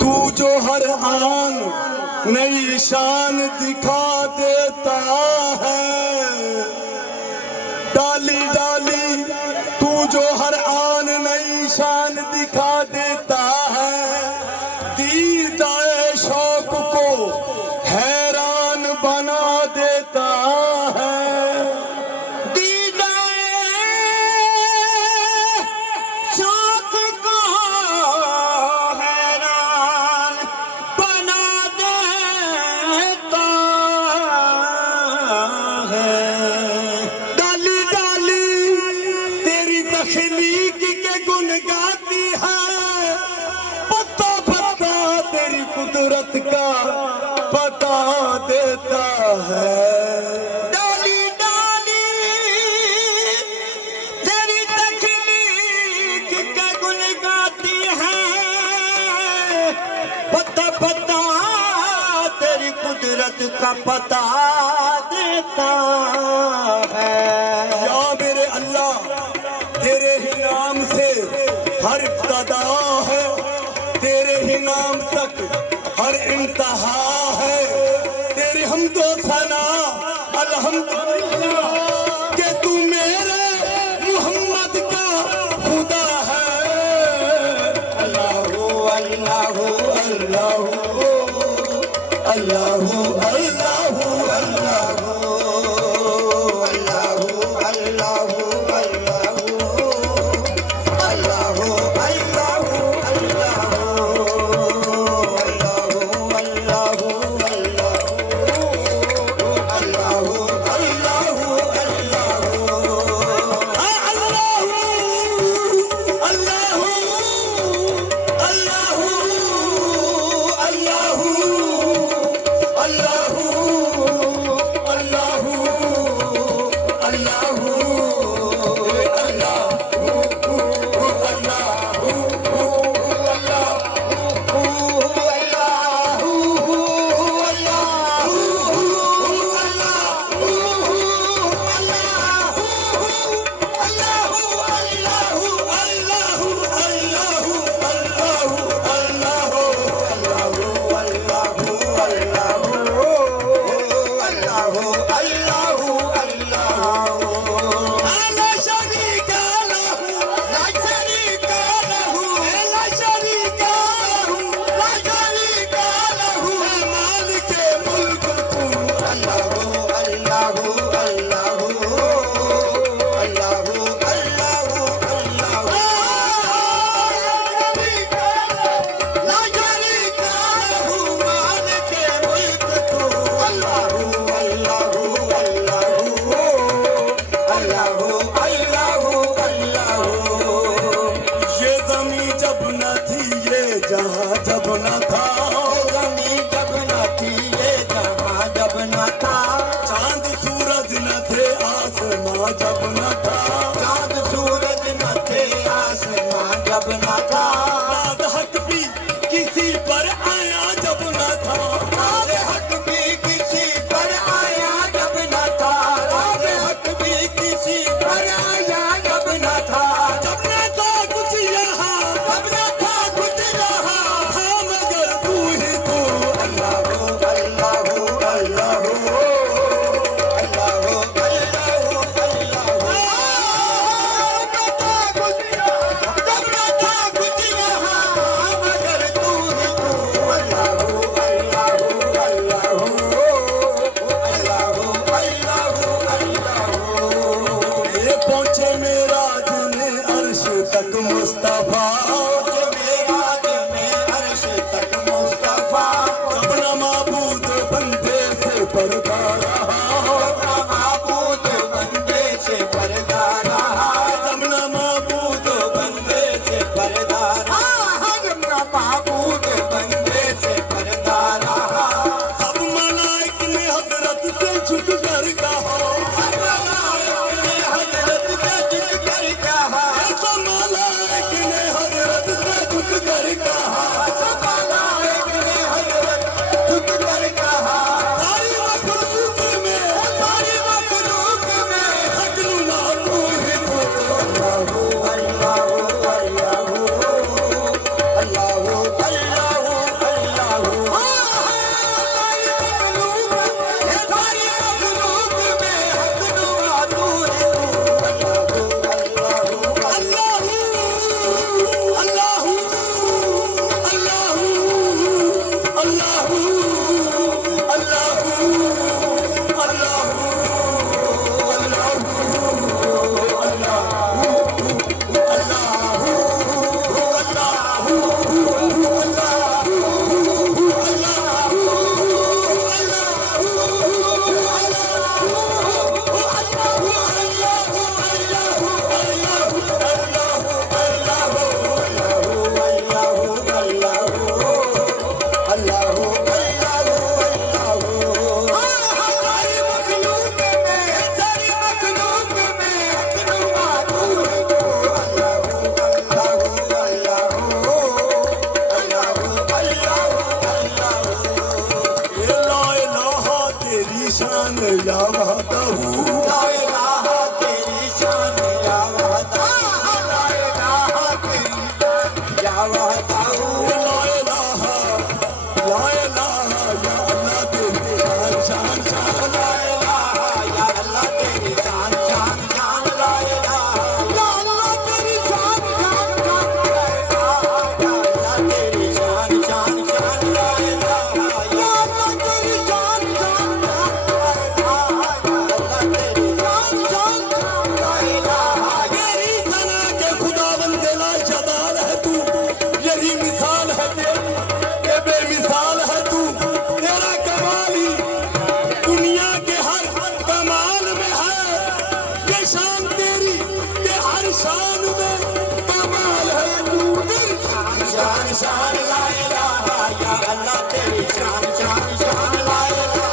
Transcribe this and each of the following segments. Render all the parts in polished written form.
तू जो हर आन नई शान दिखा देता है, डाली डाली तू जो हर आन नई शान दिखा देता है, दीदाए शौक को हैरान बना देता है। तखलीक के गुन गाती है, पता पता तेरी कुदरत का पता देता है। डाली डाली तेरी तखलीक के गुन गाती है, पता पता तेरी कुदरत का पता देता है। या मेरे अल्लाह तेरे ही नाम से हर इब्तदा है, तेरे ही नाम तक हर इंतहा है। तेरी हमदो सना अल्हम्दुलिल्लाह के तू मेरे मोहम्मद का खुदा है। अल्लाहू अल्लाहू अल्लाहू अल्लाहू अल्लाहू अल्लाहू जहाँ जब न था, ज़मीं जब न थी ये जहाँ जब न था, चांद सूरज न थे आसमां जब न था, चांद सूरज न थे आसमां जब न था, रात हक भी किसी पर आया जब न था, रात हक भी किसी पर आया जब न था, रात हक भी किसी पर आया जब न था, जब न था कुछ यहाँ, जब न था कुछ यहाँ, था मगर तू शान या वहदहू ला इलाहा तेरी शान या वहदहू ला इलाहा तेरी शान या वहदहू ला इलाहा या अल्लाह तेरी शान शान ला इलाहा या अल्लाह तेरी शान शान शान ला इलाहा या अल्लाह तेरी शान शान शान ला इलाहा या अल्लाह तेरी शान शान शान ला इलाहा या अल्लाह तेरी शान शान शान ला इलाहा या अल्लाह तेरी शान शान शान ला इलाहा तेरी सना के खुदावंद ला जलाल है तू, यही मिसाल है तेरी, ये बेमिसाल है तू। तेरा कमाल ही दुनिया के हर कमाल में है, ये शान तेरी के हर शान में कमाल है तू। शान शान ला इलाहा या अल्लाह तेरी शान शान शान ला इलाहा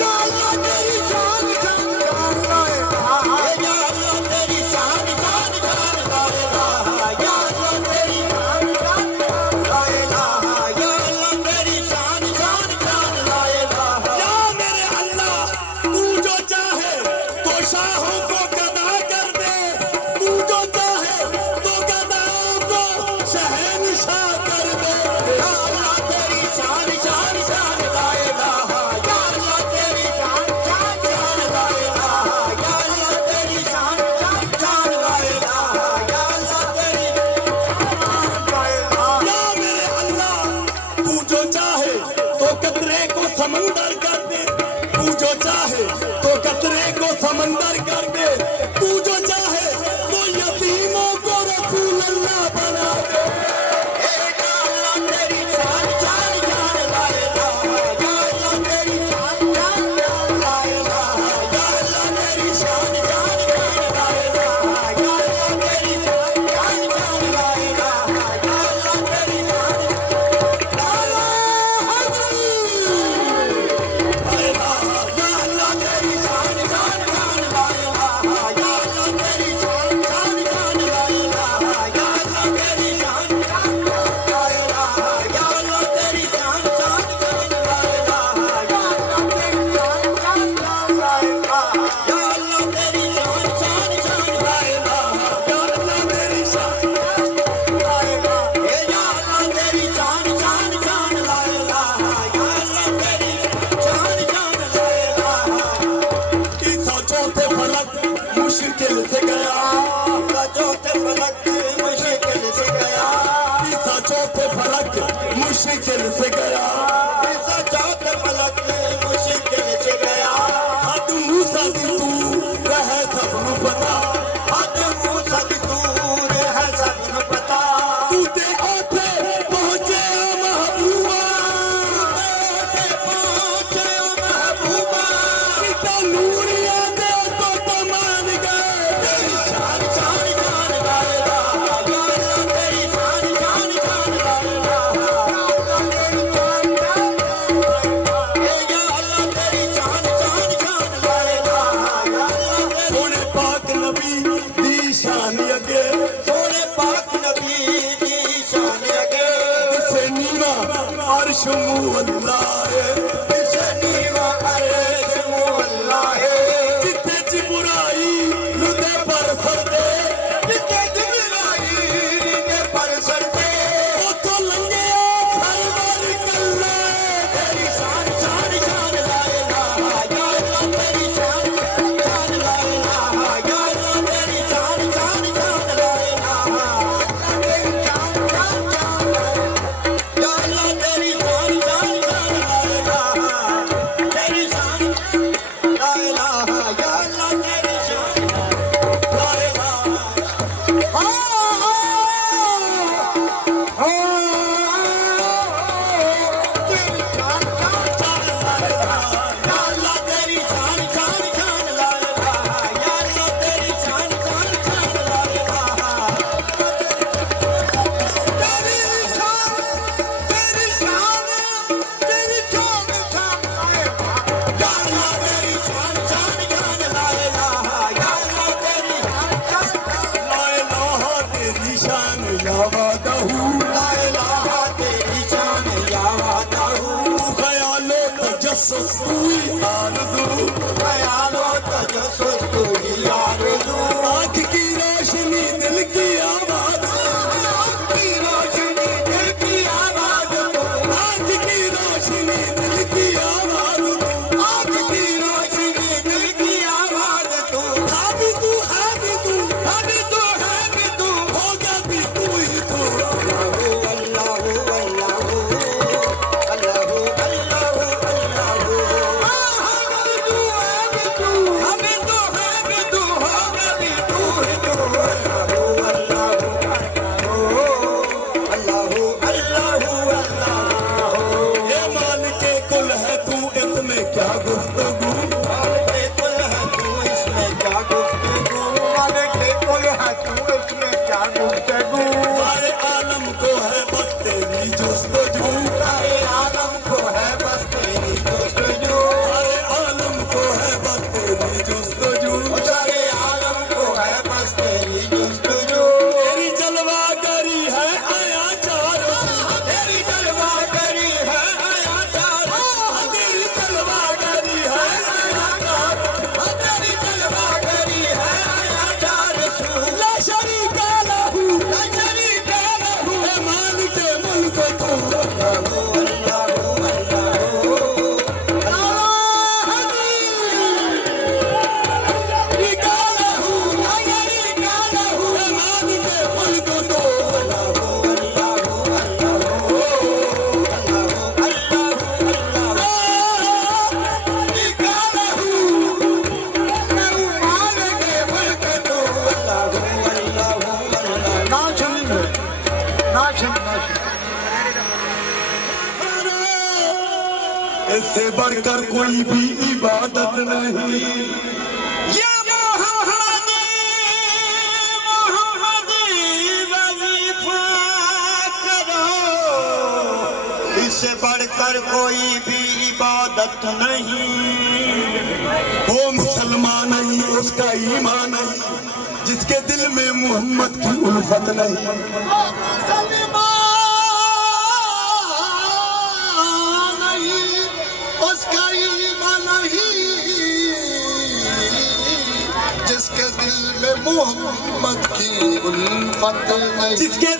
या अल्लाह तेरी शान शान शान ला इलाहा या अल्लाह तेरी शान शान शान ला इलाहा या अल्लाह तेरी शान शान शान ला इलाहा या अल्लाह तेरी शान शान शान ला इलाहा या मेरे अल्लाह, तू जो चाहे तो शाहों को गदा कर दे, तू जो चाहे तो गदाओं को शहंशाह कर दे। या अल्लाह तेरी शान शान शान ला इलाहा या अल्लाह तेरी शान शान शान ला इलाहा या अल्लाह तेरी शान शान शान ला इलाहा या अल्लाह तेरी शान ला इलाहा या मेरे अल्लाह, तू जो चाहे तो कतरे को समंदर कर दे, तू जो चाहे तो कतरे को समंदर कर दे, तू जो चाहे तो यतीमों को रसूल अल्लाह बना दे। या अल्लाह तेरी शान शान शान ला इलाहा या अल्लाह तेरी शान शान शान ला इलाहा या अल्लाह तेरी शान शान शान ला इलाहा या अल्लाह तेरी शान शान शान ला इलाहा या अल्लाह तेरी शान ला इलाहा या अल्लाह तेरी शान शान शान ला इलाहा या अल्लाह तेरी शान शान शान ला इलाहा या अल्लाह तेरी शान शान शान ला इलाहा या अल्लाह तेरी शान शान शान ला इलाहा या अल्लाह तेरी शान शान शान ला इलाहा या अल्लाह तेरी शान शान शान ला इलाहा या अल्लाह तेरी शान ला इलाहा या अल्लाह तेरी शान शान शान ला इलाहा या अल्लाह तेरी शान शान ला इलाहा ईसा चौथे फलक मुश्किल से गया, चौथे फलक मुश्किल से गया ईसा चौथे फलक मुश्किल से गया। ऐसा चौथे फलक मुश्किल से गया हद मूसा दी तू रहे सबनु पता, हद मूसा दी दूर है सबनु पता तू ते ओथे पहुंचे महबूबा, पहुंचे ओ महबूबा पिता नूरिया दे तो तमान गए। तेरी शान शान शान ला इलाहा या अल्लाह तेरी शान शान शान ला इलाहा या अल्लाह तेरी शान शान या अल्लाह तेरी शान शान शान ला इलाहा या अल्लाह तेरी सोने पाक नबी दी शान अगे, सोने पाक नबी दी शान अगे इसे नीवा अर्श मुँह अल्लाह है, इसे नीवा अर्श मुँह अल्लाह है जिथे जिब्राईल दे पर फरदे, जिथे जिब्राईल दे पर सरदे उथों लंघे सरवर कल्ले। तेरी शान शान शान ला इलाहा या अल्लाह तेरी शान शान ला इलाहा या अल्लाह तेरी शान शान शान ला इलाहा तेरी शान शान शान ला या अल्लाह तेरी शान शान शान ला इलाहा तेरी शान तजस्सुस तू ही आरज़ू, ख्यालों तजस्सुस तू ही आरज़ू, आँख की रोशनी दिल की आवाज़, आँख की रोशनी दिल की आवाज़ तू, आँख की रोशनी दिल की आवाज़, आँख की रोशनी दिल की आवाज़ तू, हाँ भी तू है भी तू, अभी तू है भी तू, होगा भी तू ही तू। अल्लाहु अल्लाहु अल्लाहु अल्लाहु अल्लाहु, अभी तू है भी तू, अभी तू है भी तू, होगा भी तू ही तू। अल्लाहु अल्लाहु अल्लाहु, ये मान के कुल है तू, इसमें क्या गुफ्तगू, मालिक कुल है तू, इसमें क्या गुफ्तगू, मालिक कुल है तू, इसमें क्या गुफ्तगू, सारे आलम को है बस तेरी जुस्तजू, सारे आलम को है बस तेरी जुस्तजू, सारे आलम को है बस तेरी जुस्तजू, सारे आलम को है बस तेरी जुस्तजू, तेरी जलवागरी है आया चार, तेरी जलवा करी है आया चार, तेरी जलवागरी है आया चार, तेरी जलवा करी है आया चार सू, ला शरीका लहू, ला शरीका लहू, है मालिक मुल्क तू, अल्लाहु अल्लाहु अल्लाहु, शरीका लहू, ला शरीका लहू, है मालिक मुल्क तू, इससे बढ़कर कोई भी इबादत नहीं, इससे बढ़कर कोई भी इबादत नहीं, वो मुसलमान नहीं उसका ईमान नहीं, जिसके दिल में मोहम्मद की उल्फत नहीं, उसका ईमान नहीं, जिसके दिल में मोहम्मद की उल्फत नहीं, जिसके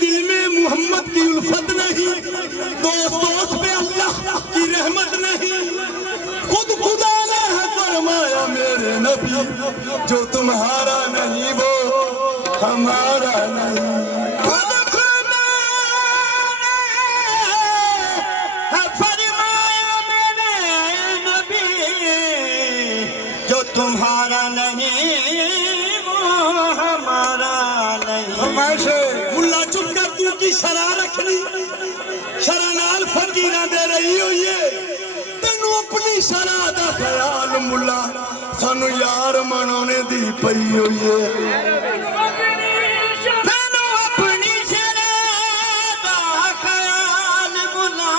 दिल में मोहम्मद की उल्फत नहीं, दोस्त पे अल्लाह की रहमत नहीं, खुद खुदा ने है फरमाया मेरे नबी, जो तुम्हारा नहीं वो हमारा नहीं, खुद खुदा ने है फरमाया मेरे नबी, जो तुम्हारा नहीं वो हमारा नहीं। मुल्ला चुप कर, तू की शराह रखनी, शराह नाल फकीरा दे रही हुई है, तेनू अपनी शराह दा ख्याल मुल्ला सानू यार मनाने दी पई हुई है, मैनू अपनी शराह दा ख्याल बुला,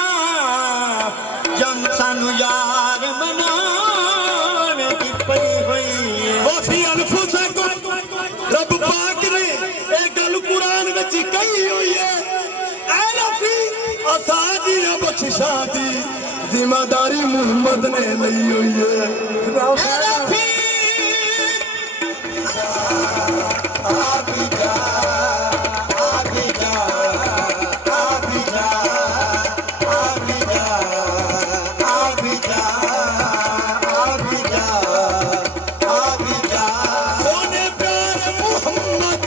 जन सानू यार बनाने दी पई हुई है। वफी अनफुसकुम, रब पाक ने एक गल कुरान विच कही हुई है, ऐ रफी असादी बख्शिशा दी जिम्मेदारी मुहम्मद ने लई हुई है। सोने प्यारे मोहम्मद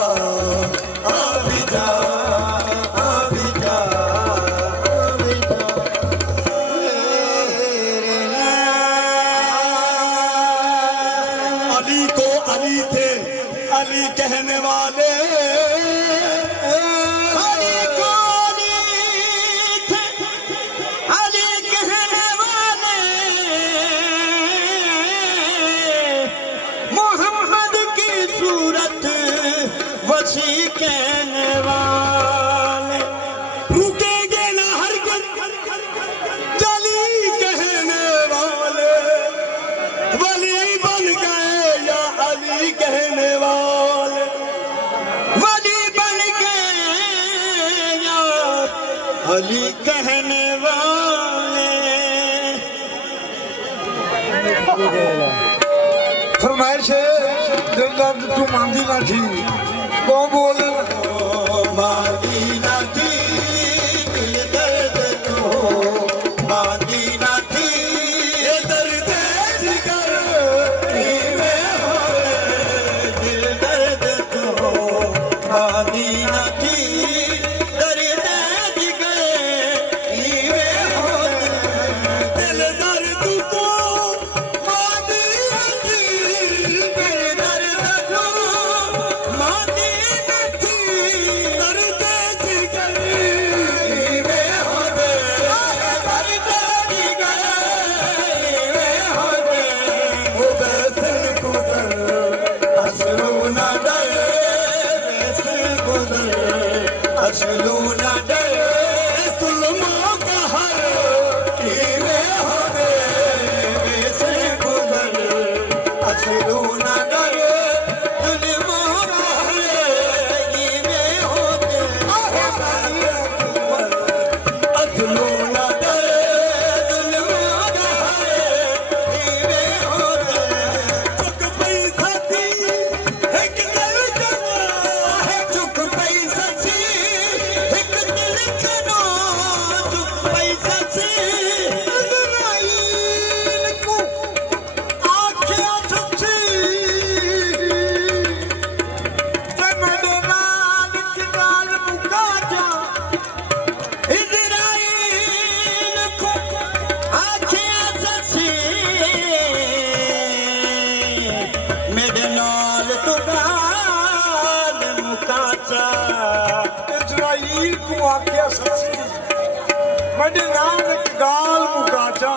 अभी जा अभी जा अभी जा अली को अली थे अली कहने वाले, अली को अली थे अली कहने वाले, मोहम्मद की सूरत वसी कहने वाले, रुकेंगे ना हरगिज़ जली कहने वाले, वली बन गए या अली कहने वाले, वली बन गए या अली कहने वाले। फरमाइश है दिल दर्द तू मांदी ना थी वो बोल मांदी ना थी दिल दर्द तो मांदी ना थी, ये दर्द जिगर में हो दिल दर्द तो मांदी ना थी, दर्द जिगर में हो दिल दर्द को मांदी ना थी, दिल दर्द तो मांदी ना थी, दर्द जिगर में हो दर्द जिगर में हो वो वैसे गुजर असलू न डरे वैसे गुजर असलू न डरे जुल्मों का हर कीवे हो दे वैसे गुजर असलू न डरे जुल्मों का हर कीवे हो दे असलू न डरे जुल्मों का हर कीवे हो दे चुक पैसा थी एक दिल जमा चुक पैसा सी एक दिल करो चुक पैसा सी इज़राइल को आँखें सच्ची ते मेरे नाल की गाल मुका जा, इज़राइल को आँखें सच्ची मेरे नाल तू गाल मुका जा। इजराइल को आख्या सच्ची मेरे नाल एक गाल मुकाचा